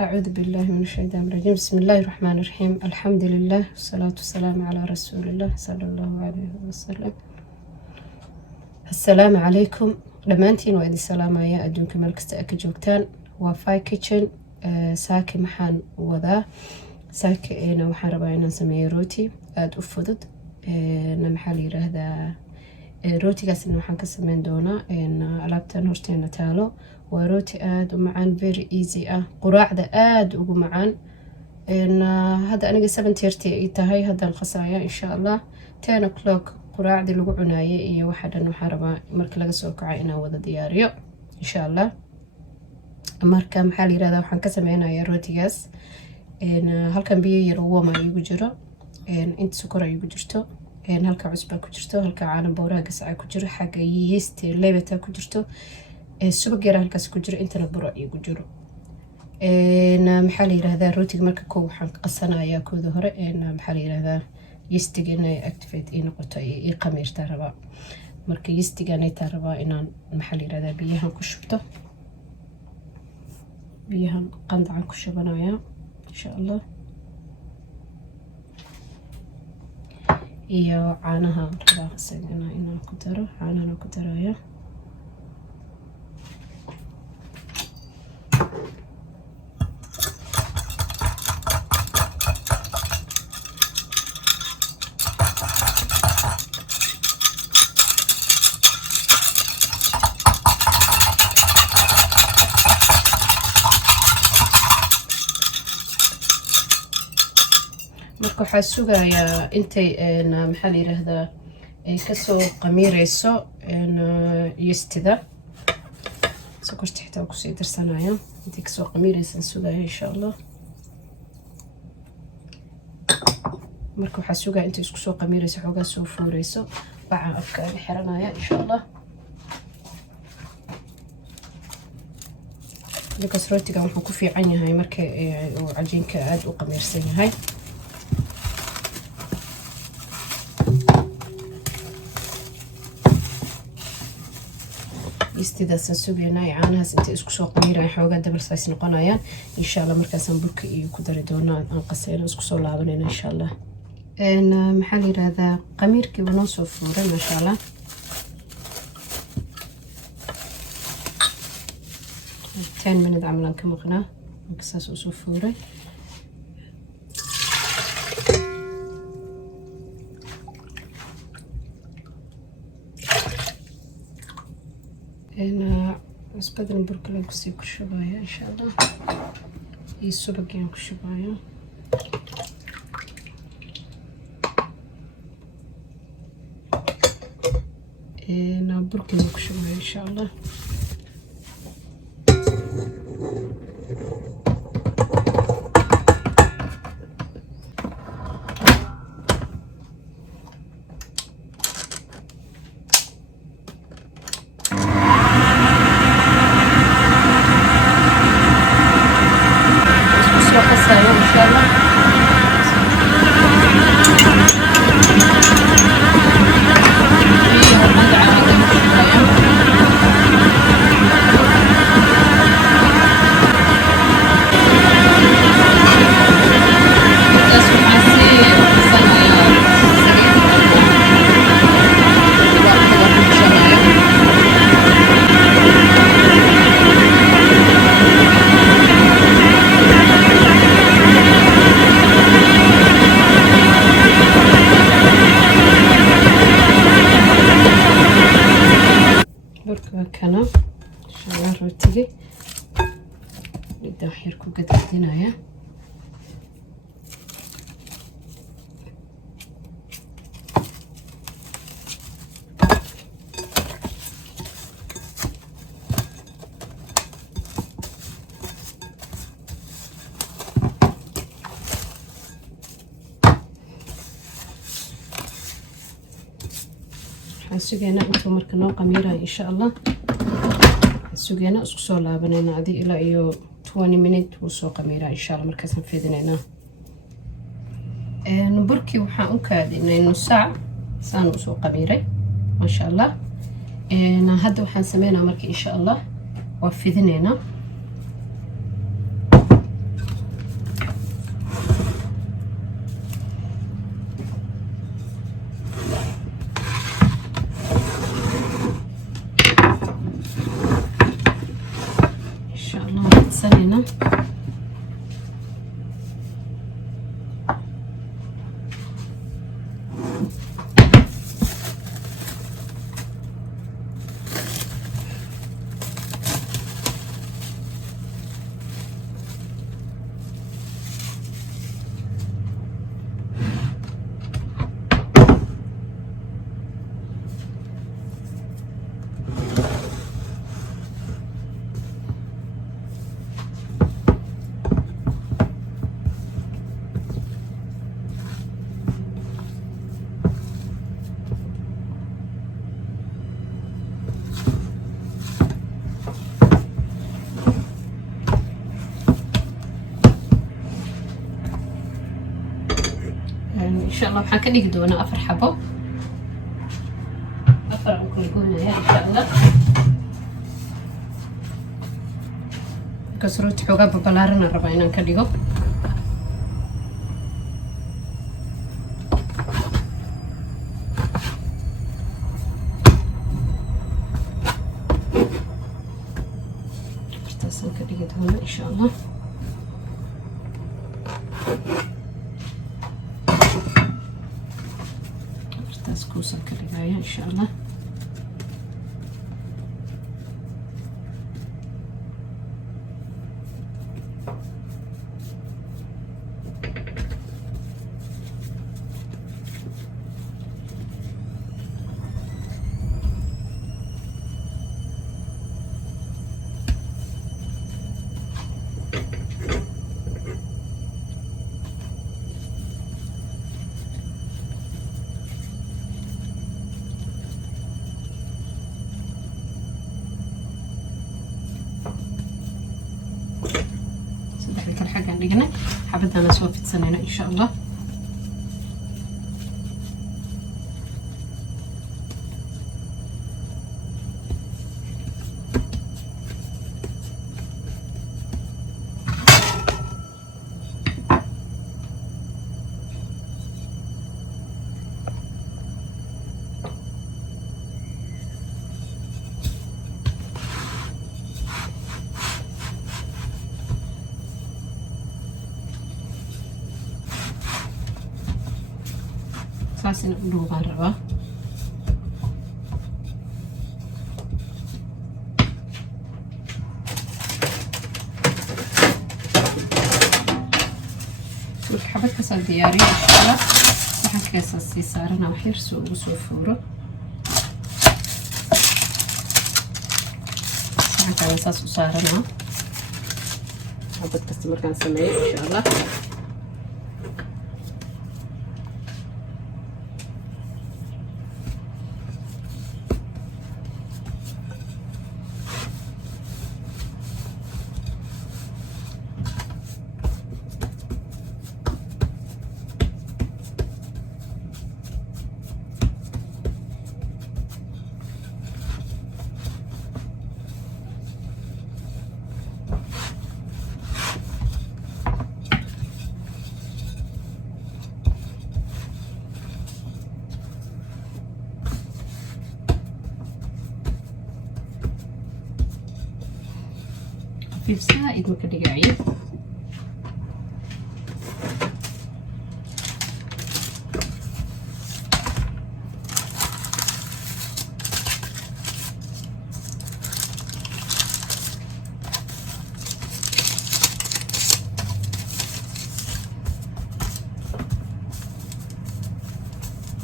أعوذ بالله من الشيطان الرجيم. بسم الله الرحمن الرحيم. الحمد لله والصلاة والسلام على رسول الله صلى الله عليه وسلم. السلام عليكم dhamaantiin waa idin salaamaya adduunka meel kasta ka joogtaan. waa Fay Kitchen. saaki maxaan wadaa saaki waxaan rabaa inaan sameeyo rooti aad u fudud. maxaa la yiraahdaa rootigaasna waxaan ka sameyn doonaa alaabtan horteena taalo. waa rooti aad u macaan, very easy ah, quraacda aad ugu macaan. hadda aniga 7:30 ay tahay, haddaan qasaaya insha Allah 10 o'clock quraacdii lagu cunaayay iyo waxa dhan waxaan rabaa marka laga soo kaco inaan wada diyaariyo insha Allah. marka maxaa la yiraahdaa waxaan ka sameynayaa rootigaas. halkan biyo yar oo warm igu jiro, inta sokor igu jirto, halka cusba ku jirto, halka caano booraha gasaca ku jiro, xagga yeast leebata ku jirto, subag yar halkaas ku jiro, intana buro igu jiro. maxaa la yiraahdaa rootiga marka koow waxaan qasanayaa kooda hore. maxaa la yiraahdaa yeastiga inay activate ii noqoto ii qamiirta rabaa. marka yeastiga inay taa rabaa inaan maxaa la yiraahdaa biyahan ku shubto. biyahan qandacan ku shubanaya insha Allah. iyo caanaha rabaa isagana inaan ku daro, caanaha ku daraya. marka waxaa sugayaa intay maxaa la yiraahdaa ay kasoo qamiireyso yeastida. sokorta xitaa ku sii darsanaya intay kasoo qamiireysan sugaya insha Allah. marka waxaa sugaa intay isku soo qamiireyso xoogaa soo fuureyso bacaan afka aga xiranaya insha Allah. markaas rootiga wuxuu ku fiican yahay marka uu cajiinka aad u qamiirsan yahay. yeastidaas sugeynaa caanahaas intay isku soo qamiirayaan xoogaa double size noqonayaan insha Allah. markaasaan burka iyo ku dari doonaa aan qasayno isku soo laabanayna insha Allah. maxaa la yiraahdaa qamiirkii wuu noo soo fuuray masha Allah. ten minute camalan ka maqnaa marka saas uu soo fuuray. cusbadan burka lagu sii ku shubaya insha Allah. iyo subagaan ku shubaya. burkan ku shubaya insha Allah. kana inshallah rootiga midda xir ku gadgadinaya. سجينا انتو marka noo qamiirayo insha Allah. سجينا isku soo laabanayna adi ilaa iyo 20 minute uu soo qamiiraa insha Allah. markaas aan fiidinayna burkii waxaan u kaadinay nus saac saan u soo qamiiray ma sha Allah. hadda waxaan sameeynaa markii insha Allah waa fiidinayna fidsanayna. إن شاء الله waxaan ka dhigi doonaa 4 xabo 4 u kala goynaya insha Allah kasrooti xoogaa babalaaran rabaa inaan ka dhigo taasaan ka dhigi doonaa insha Allah kuusan ka dhigaya insha Allah حاجة عندنا حبيت أنا أسوي في السنة إن شاء الله saasina u dhuuqaan rabaa marka xabadkaasaan diyaariyo waxaan kaasa sii saaranaa wax yar soo ugu soo fuuro waxaan kale saas u saaranaa xabadkasta markaan sameeyo insha Allah خفيف زائد وكدقايق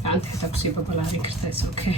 عندك حتى بسيبه بلاري كرتاس اوكي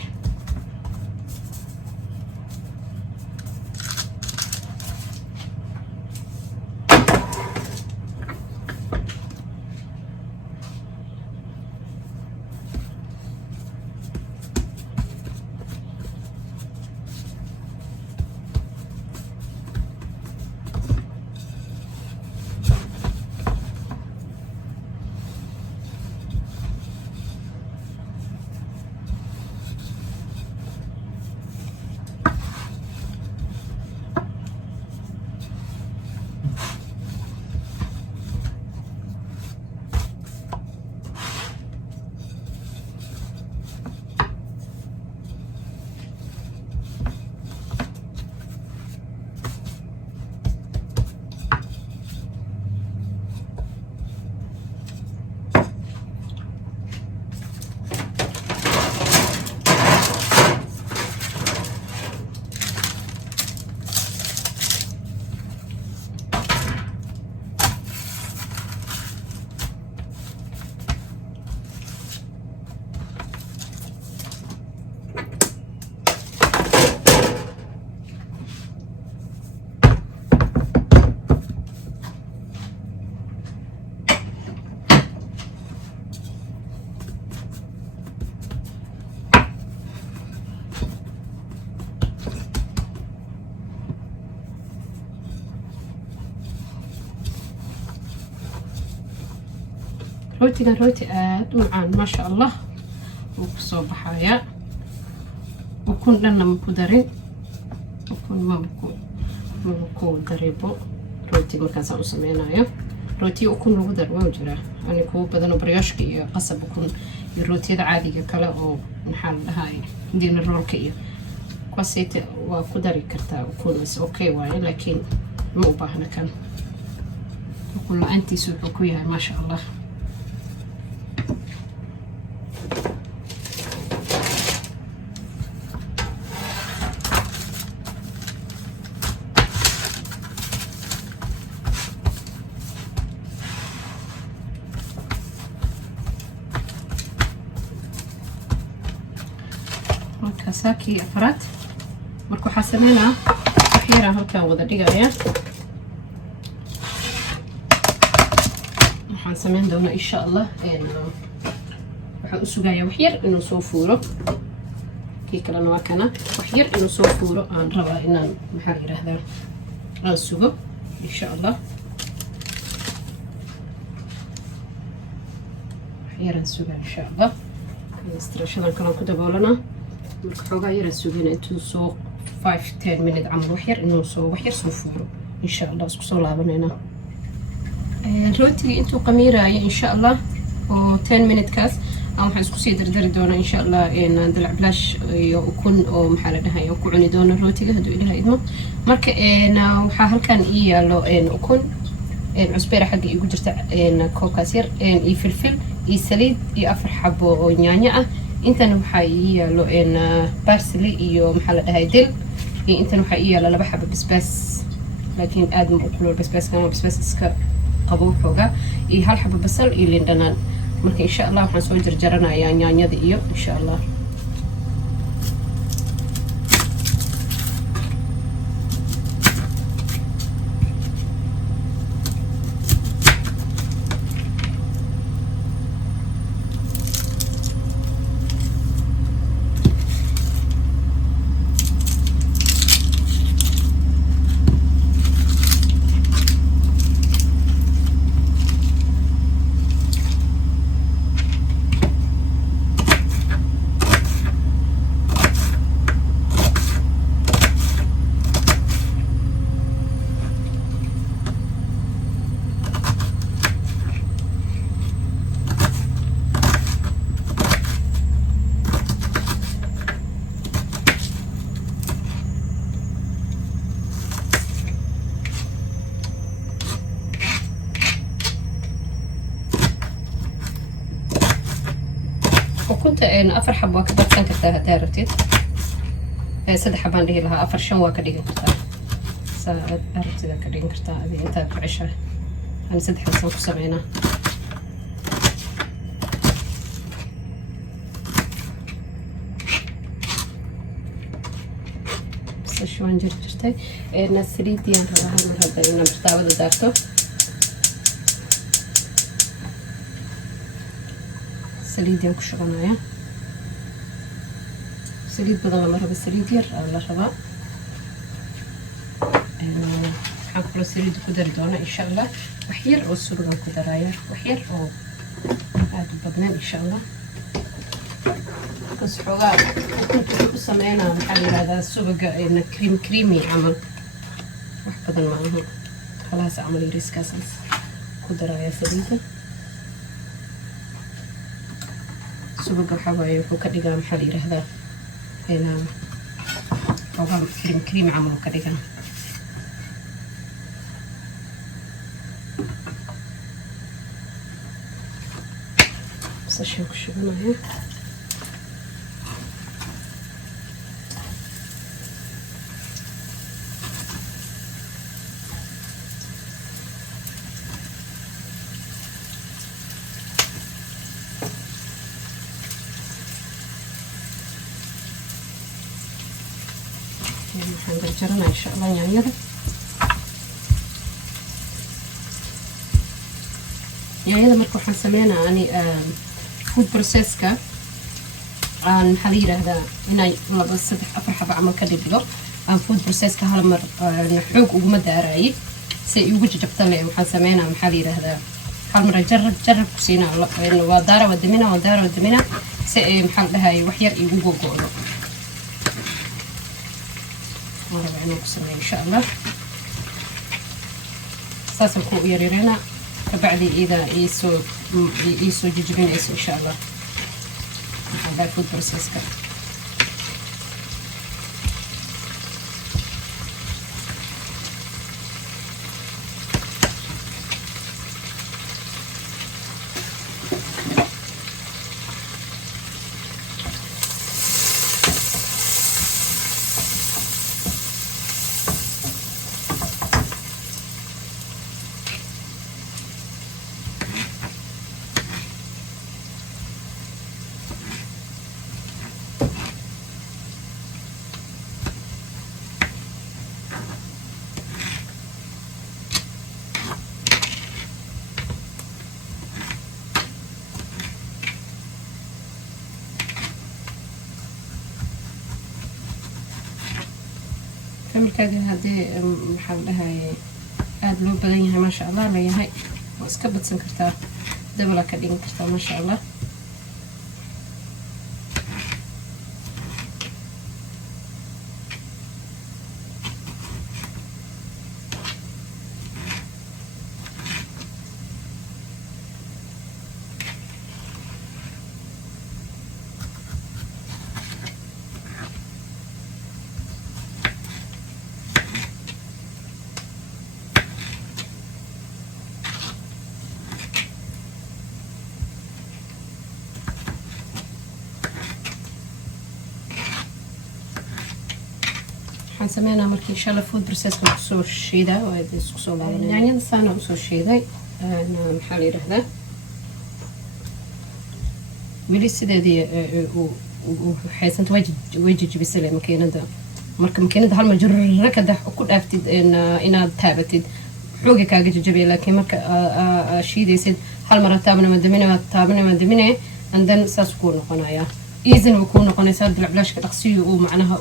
روتينا روتي معان ما شاء الله وكسو بحايا وكون لنا مكودرين وكون ما مكو دريبو روتي مركان ساو سمينايو روتي وكون لو در وجرا اني كو بدن برياشكي iyo qasab ukun iyo rootiyada caadiga kale oo maxaan lahaay diin roolka iyo kwasite waa ku dari kartaa ukun is okay waaye laakiin ma u baahna kan ukun la'aantiisu wuxuu ku yahay ma sha Allah ساكي أفراد مركو حاسمينا أحيانا هلكا وذا دقايا حاسمين دونا إن شاء الله وحا أسوغايا وحير إنو صوفورو كيكا لنا واكنا وحير إنو صوفورو عن ربا إنان محارير هذا أسوغو إن شاء الله وحير نسوغا إن شاء الله استراشنا كلام كده بولنا marka xogaa yara sugina intuu soo 5-10 minute camal wax yar inuu soo wax yar soo fuuro insha Allah isku soo laabanayna rootiga intuu qamiiraayo insha Allah oo 10 minute kaas aan waxa isku sii dardari doona insha Allah dalac blash iyo ukun oo maxaa la dhahay oo ku cuni doona rootiga haduu ilaahay idmo marka waxa halkan ii yaalo ukun cusbeera xagga igu jirta kookaas yar iyo filfil iyo saliid iyo 4 xabo oo yaanyo ah intan waxa yaalo parsley iyo maxaa la dhahay dil iyo intan waxa yaalo 2 xabo basbaas laakiin aad ma u kulul basbaaska iska qabo xooga iyo 1 xabo basal iyo liin dhanaan marka insha Allah waxaan soo jarjaranayaa yaanyada iyo insha Allah وكنت 4 حبة كبرتان كرتاها تارتيت 3 حبان دهي لها 4 شن واكا ديغن كرتاها سارتي ذاك ديغن كرتاها هذه انت بعشرة أنا 6 حبسان كسبعينا بس شوان جرجرتي ناس سريدي يعني هذا إنا برتاوة دارتو سليد ينكو شغنايا سليد بدل الله ربا سليد ير الله ربا حنقلو سليد كدر دونا إن شاء الله وحير أو سلوغان كدرايا وحير أو عادو بدنان إن شاء الله بس حوغا وكنت حكو سمعينا محالي هذا سوبق إن كريمي عمل وح بدل معهم خلاص عملي ريسك أساس كدرايا سليدة سوبر حواي وكديجا محلي رهذا هنا طبعا كريم عملوا كديجا بس أشوف شو هنا هنجرجرنا إن شاء الله yaanyada marka waxaan sameynaa ani food processka aan maxaa la yiraahdaa inay 2-3-4 xabo camal ka dhigo aan food processka hal mar xoog uguma daaraayay si ay ugu jajabtaan waxaan sameynaa maxaa la yiraahdaa hal mar jarab ku siina waa daara wadamina si ay maxaa dhahay wax yar igu gogo'do maraba inaan ku sameeyo insha allah saasaan ku yaryarina kabacdi ida iisoo jijibinayso insha allah maxaa dhahay food processka familkaaga haddii maxaa dhahay aada loo badan yahay maasha allah leeyahay waa iska badsan kartaa dabala ka dhigan kartaa maasha allah سمينا مركي إن شاء الله فود بروسيس كسور الشيدا وهذا كسور يعني نصانع كسور الشيدا أنا محلي رهذا ولي سيدي وحيث أنت وجه بسلة مكينة ده مركب مكينة ده هالمجرة كده وكل أفتد إن تابتد حوجي كاجي جبي لكن مركب الشيدا يصير هالمرة تابنا مدمنة عندنا ساسكون قنايا إذن وكون قناة بالعلاش كتقصيه ومعناها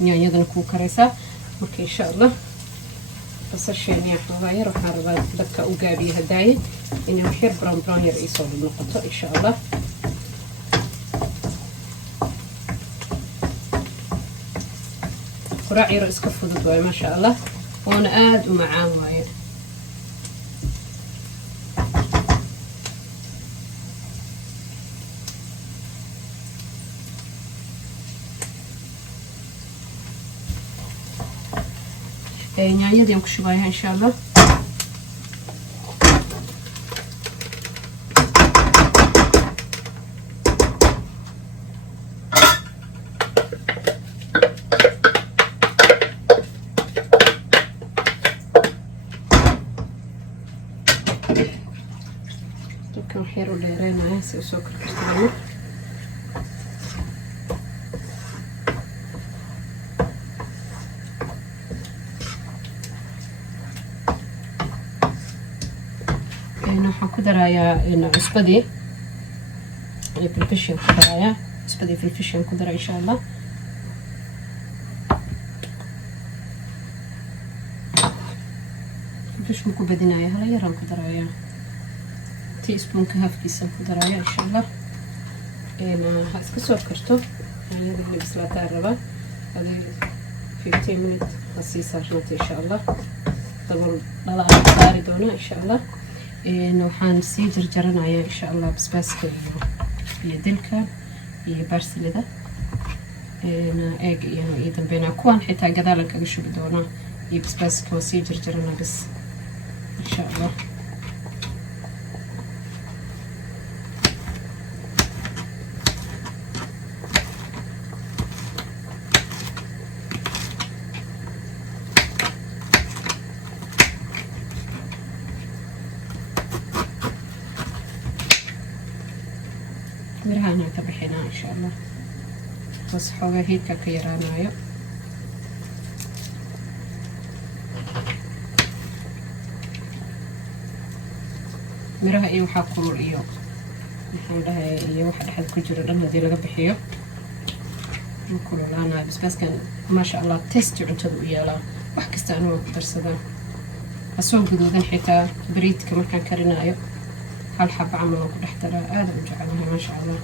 ونيادنا كو كريسة مركي إن شاء الله بس الشيء حواير وحاربات بدك أوجابي هداية إنه حير بران يرئيسه بالنقطة إن شاء الله قراعي رئيس كفودت واي ما شاء الله وانا آد ومعاه واي نيايدي أنكو شبايها إن شاء الله كان حيرو ليرين عاسي وسكر كرتانة waxaan ku darayaa cusbadii filfishin ku darayaa cusbadii filfishin ku dara insha Allah filfishin ku badinaya hala yaraan ku darayaa teaspoon ka halfkiisa ku darayaa insha Allah ha iska soo karto ayada la bislaataa raba hadii 15 minutes hasii saarnaa insha Allah dabal dhala saari doona insha Allah waxaan sii jarjaranayaa insha Allah basbaaska iyo dilka iyo barsilida eeg iyo dambeena kuwan xitaa gadaal kaga shubi doona iyo basbaaska oo sii jarjarana bas insha Allah مرهانا كبحنا إن شاء الله بس حوجا هيك كيرانا يو مرها إيو حقور إيو نحاولها إيو حد كجرا لما دي لقى بحيو نقول لنا بس كان ما شاء الله تيست عنتدو إيالا وحكست أنا وقدر سدا أسوق جدودن حتى بريد كمان كان كرنايو hal xab camal oo ku dhex daraa aad u jecelahay maasha allah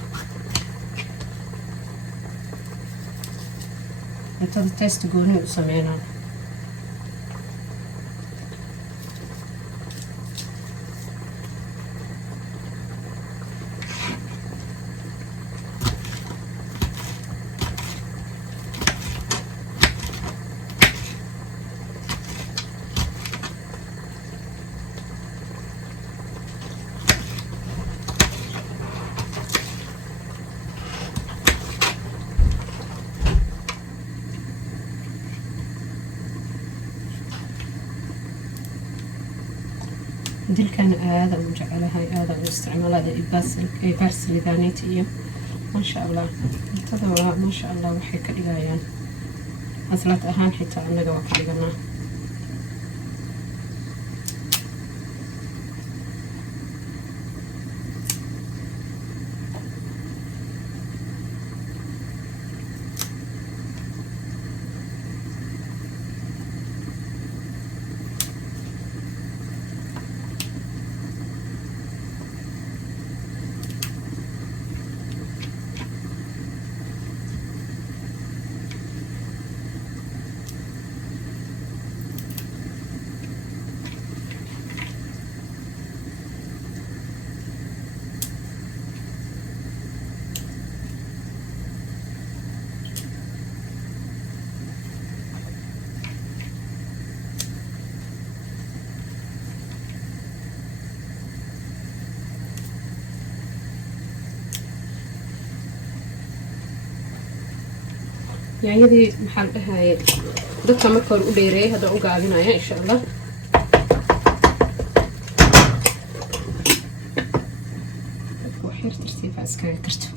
cuntada taste gooni u sameynaa dilkan aada u jecelahay aada u isticmaalada barsilidaanita iyo maasha allah cuntada waa maasha allah waxay ka dhigayaan aslad ahaan xitaa annaga waa ka dhiganaa yaanyadii maxaa dhahaye dadka marka hore u dheereeyay hadda u gaabinaya insha allah waxyar tartiiba iskaga karto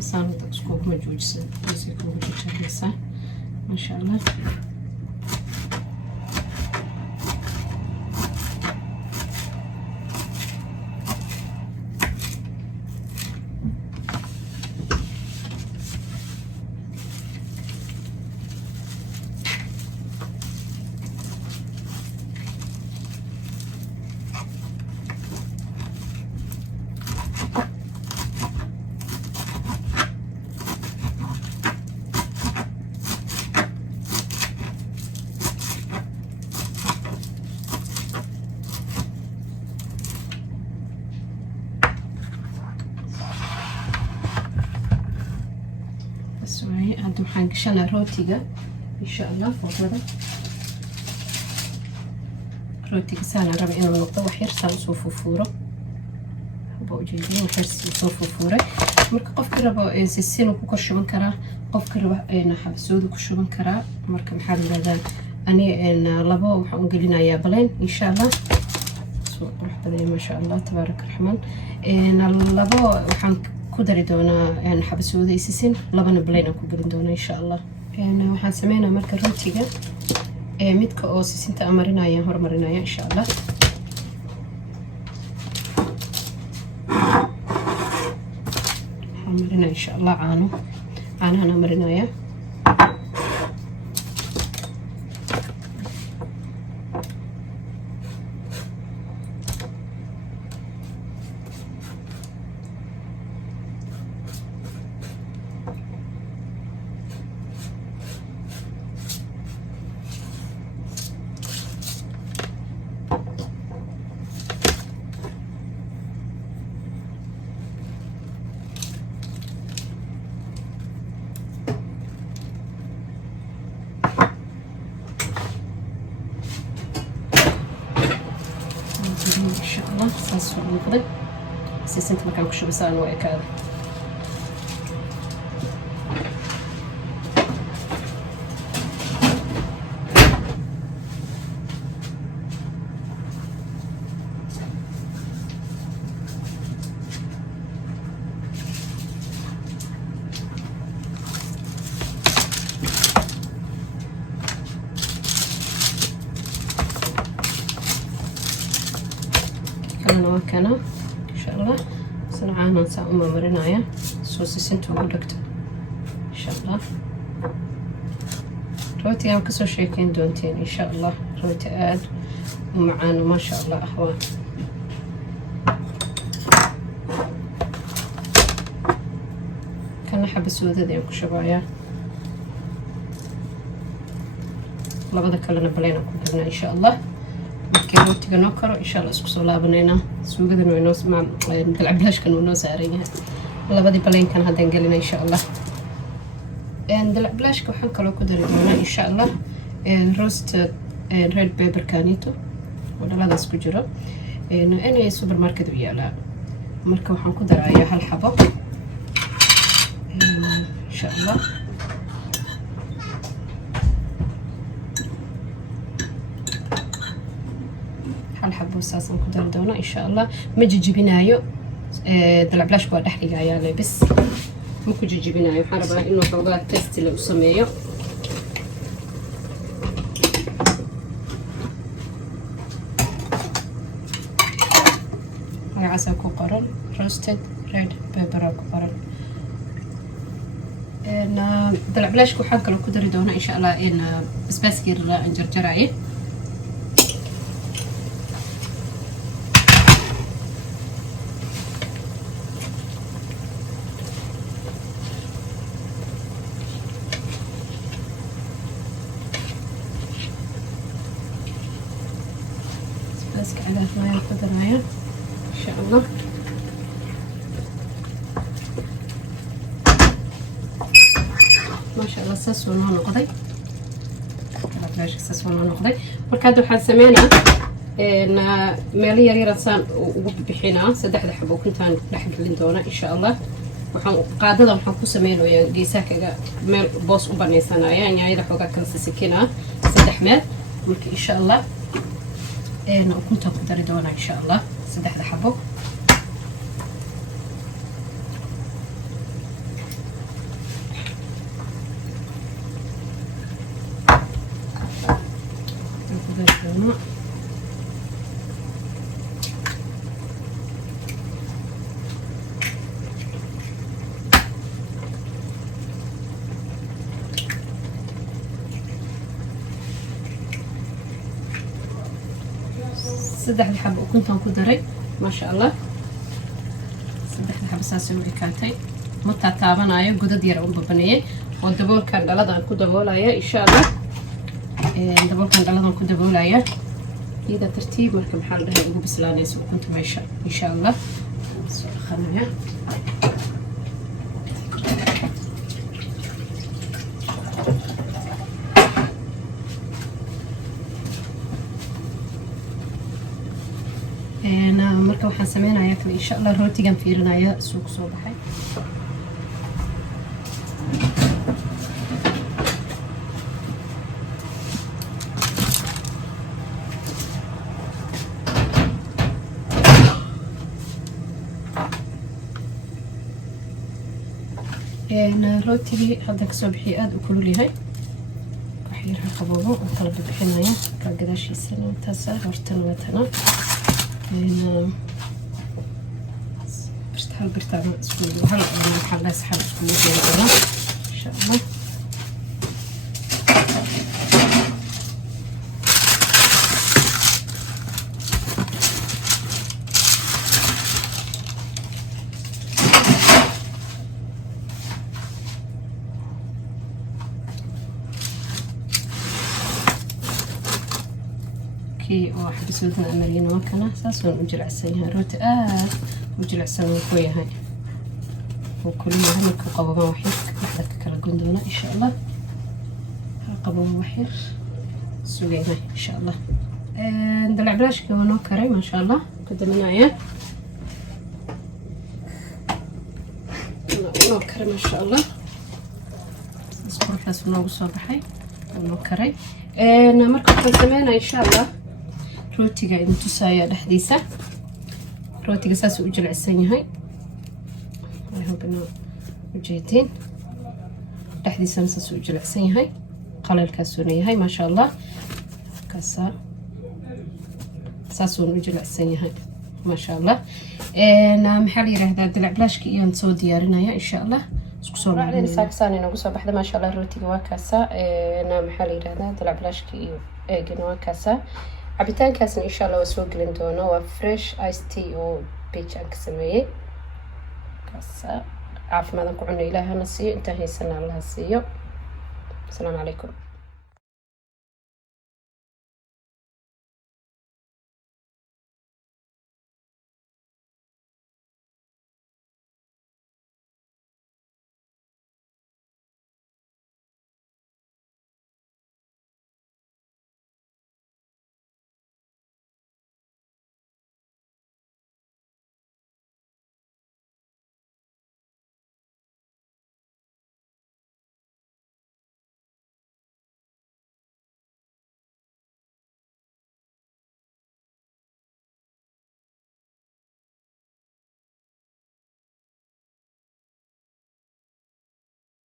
صارت اسكوب مجوج سيكون مجوج هسه ما شاء الله هذا waxaan gashanaa rootiga insha Allah foornada rootiga saan raba inuu noqdo wax yar saan soo fufuuro haba ujeedin wax yar soo fufuuray marka qofka rabo sisin ku korshuban karaa qofka rabo xabsoodu ku shuban karaa marka maxaa yiraahdaa ani labo waxaan u gelinayaa baleen insha Allah soo qurux badan ma sha Allah tabaarak raxmaan labo waxaan ku dari doonaa xabasooda sisin labana baleen aan ku gelin doonaa insha Allah waxaan sameynaa marka rootiga midka oo sisinta amarinaya hormarinaya insha Allah amarinaya insha Allah caanahan amarinaya ما شاء الله ساس نقضي سيسنت مكان كشو بسان وإكاد كلنا وكنا إن شاء الله سنعانا نساء مرنايا سوسي سنتو ودكت إن شاء الله روتي أنا كسر شيكين دونتين إن شاء الله روتي آد ومعانا ما شاء الله أخوان كنا حب السودة دي وكشبايا لبدا كلنا بلينا كوكبنا إن شاء الله markii rootiga noo karo insha Allah isku soo laabanayna suugadana way noo smaa dalcablaashkan uu noo saaran yahay labadii baleenkan hadaan galina insha Allah dalcablaashka waxaan kale ku dari doonaa insha Allah roast red pepper kanito oo dhaladaas ku jiro inay supermarket u yaalaan marka waxaan ku darayaa hal xabo insha Allah الحبة وساسا كدر دونا إن شاء الله مجي بنايو دلع بلاش كوا دحرق عيالي بس ممكن جي بنايو حاربا إنه حوضات تيست اللي أسميه هاي عسل كوكرل روستد ريد بيبر كوكرل إن دلع بلاش كوا حاجة لو كدر دونا إن شاء الله إن بس كير نجرجر عيه بس على ما يقدر معايا ان شاء الله ما شاء الله ساس ونو نقضي بلاش ساس ونو نقضي marka hadda waxaan sameynaa meel yar yar saan ugu bixinaa saddex xabo kuntaan dhex gelin doona insha Allah waxaan qaadada waxaan ku sameynayaa geesaha kaga meel boos u baneysanayaa yaayada xogaa kala sikinaa saddex meel marka insha Allah كنت أقدر دونا إن شاء الله سدح حبو أقدر دونا سدح الحب وكنت أنقدري ما شاء الله سدح الحب ساسي وكانتي متعتابنا يا جود دير ببنية والدبول كان دلدا كده بولايا إن شاء الله الدبول كان دلدا كده بولايا إذا ترتيب مركب حال ده يجوب سلانيس وكنت ماشى إن شاء الله خلينا marka waxaan sameynayaa kale insha Allah rootigan fiirinaya suuq soo baxay rootigi hadda kasoo bixiyay aad u kulul yahay waxyar qaboobo oo kala bixinaya ka gadaashiisana taas hortan watana هل برتانا اسكول وهل محل اسحب اسكول ان شاء الله كي واحد بسودنا أمرين وكنا أساسا وجلع سيها روت وجلع سنة كوية هاي وكلنا هنك قبضة وحير واحدة كلا قندونا إن شاء الله قبضة وحير سوينا إن شاء الله ندلع بلاش كونو كري ما شاء الله كدمنايا نو كري ما شاء الله اصبر خلاص نو صباحي نو كري انا marka sameeyna insha Allah rootiga intu saaya dhaxdiisa rootiga saas u jilicsan yahay waxaan u jeedin dhaxdiisa saas u jilicsan yahay qalalkaas uu yahay ma sha Allah kasa saas uu jilicsan yahay ma sha Allah maxaa la yiraahdaa dilaclaashka iyo soo diyaarinaya insha Allah isku soo raacin saaksan inagu soo baxda ma sha Allah rootiga waa kaasa maxaa la yiraahdaa dilaclaashka iyo eegana waa kaasa cabitaankaasna insha Allah waa soo gelin doona waa fresh iced tea oo peach aan ka sameeyay kaasa caafimaad ku cunno ilaahana siiyo inta haysan Allah siiyo. Assalamu alaykum.